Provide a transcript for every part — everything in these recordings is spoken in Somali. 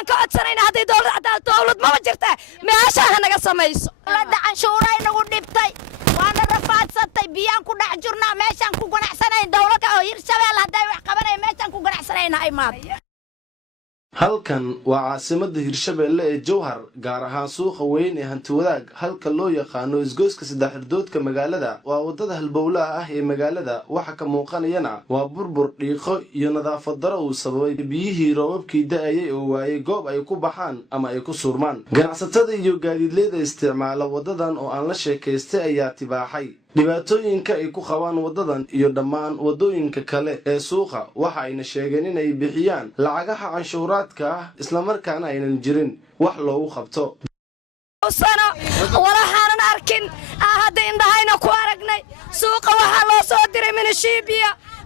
waxaan ka codsanaynaa haday dawlad ma jirtaa meesha naga samayso dawladda canshuuray nagu dhibtay waana rafaadsatay biyaan ku dhax jirnaa meeshaan ku ganacsanayn dawladda oo Hirshabelle haday wax qabanay meeshaan ku ganacsanaynaa ay maad halkan waa caasimadda Hirshabelle ee Jowhar gaar ahaan suuqa weyn ee hanti wadaag halka loo yaqaano isgoyska saddex irdoodka magaalada waa wadada halbowlaha ah ee magaalada waxa ka muuqanayana waa burbur dhiiqo iyo nadaafad darro uu sababay biyihii roobabkii da'ayay oo waayay goob ay ku baxaan ama ay ku surmaan ganacsatada iyo gaadiidleyda isticmaala wadadan oo aan la sheekaystay ayaa tibaaxay dhibaatooyinka ay ku qabaan wadadan iyo dhammaan wadooyinka kale ee suuqa waxa ayna sheegeen inay bixiyaan lacagaha canshuuraadka ah isla markaana aynan jirin wax loogu qabto walaxaanan arkin hadda indhahayna ku aragnay suuqa waxaa loo soo diray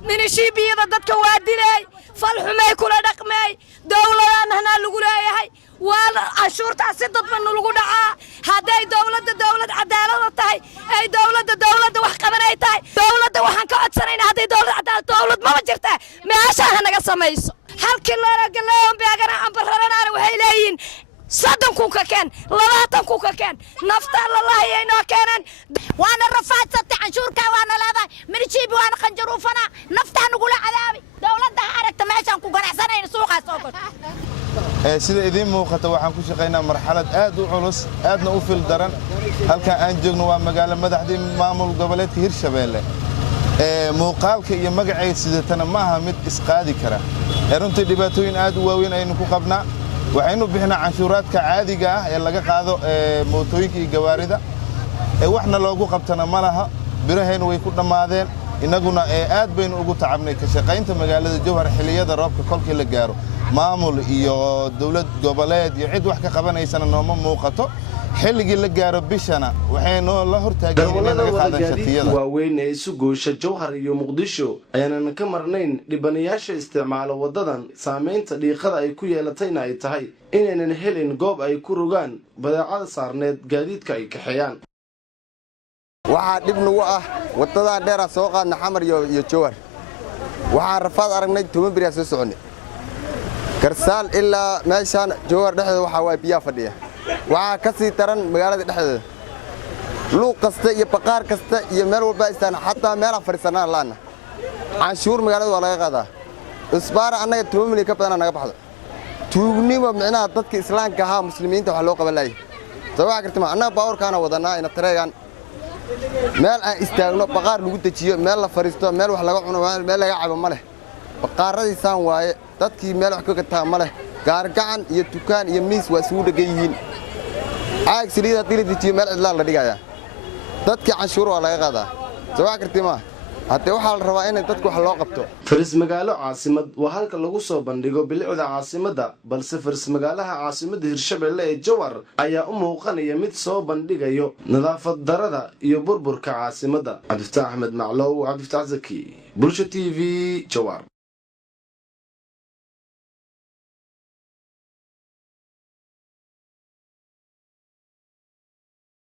minishiibiyada dadka waa dilay fal xumay kula dhaqmay dawladana lagu leeyahay waa canshuurtaasi dadban lagu dhacaa haday dawlad cadaalad tahay ay dawlad wax qabanay tahay dawladda waxaan ka codsanaynaa haday dawlad ma jirtaa meesha naga samayso halkii loo galeeyo beegana ambararana waxay leeyihiin 30 ka keen 20 ka keen nafta Allah ayayna keenan waana rafaadsatay canshuurka waana leedahay minishiibi waana qanjaruufana nafta nagu la cadaabi dawladda aragta meeshaan ku ganacsanayna suuqaas oo kale sida idin muuqata waxaan ku shaqeynaa marxalad aad u culus aadna u fil daran halka aan joogno waa magaalo madaxdii maamul goboleedka Hirshabelle muuqaalka iyo magaceeda sidatana ma aha mid isqaadi kara runtii dhibaatooyin aad u waaweyn aynu ku qabnaa waxaynu bixinaa canshuuraadka caadiga ah ee laga qaado mootooyinka iyo gawaarida waxna loogu qabtana ma laha birahayna way ku dhamaadeen inaguna aad baynu ugu tacabnay ka shaqaynta magaalada Jowhar xilliyada roobka kolkii la gaaro maamul iyo dawlad goboleed iyo cid wax ka qabanaysana nooma muuqato xilligii la gaaro bishana waxaynu la hortaageen in laga qaado shatiyada waaweyn ee isu goosha Jowhar iyo Muqdisho ayaan ka marnayn dhibanayaasha isticmaalo wadadan saameynta dhiiqada ay ku yeelatayna ay tahay inaynan helin goob ay ku rogaan badeecada saarneed gaadiidka ay kaxeeyaan waxa dib nagu ah wadada dheer soo qaadna xamar iyo Jowhar waxa rafaad aragnay 10 bariya soo soconay karsaal ilaa meeshan Jowhar dhexdeeda waxa way biyo fadhiya waxa ka sii taran magaalada dhexdeeda luuq kasta iyo baqaar kasta iyo meel walba istaan xataa meel fariisanaan laana canshuur magaalada waa laga qaadaa isbaar anaga 10 milyan ka badan naga baxdo tuugnimo micnaha dadka islaamka ah muslimiinta waxa loo qaban laayay sabab kartama anaga baawrkaana wadanaa ina tareegan meel aan istaagno baqaar lagu dajiyo meel la fariisto meel wax laga cuno meel laga cabo ma leh baqaaradiisaan waaye dadkii meel wax ka gataa ma leh gaar gacan iyo dukaan iyo miis waa isugu dhagan yihiin caag saliida diladiyo meel cidlaan la dhigaya dadkii canshuur waa laga qaadaa sabab kartima hadda waxa la rabaa in dadku wax loo qabto faris magaalo caasimad waa halka lagu soo bandhigo bilicda caasimada balse faris magaalaha caasimada Hirshabelle ee Jowhar ayaa u muuqanaya mid soo bandhigayo nadaafad darada iyo burburka caasimada Cabdi Fataax Ahmed Maclow Cabdi Fataax Zaki Bulsho TV Jowhar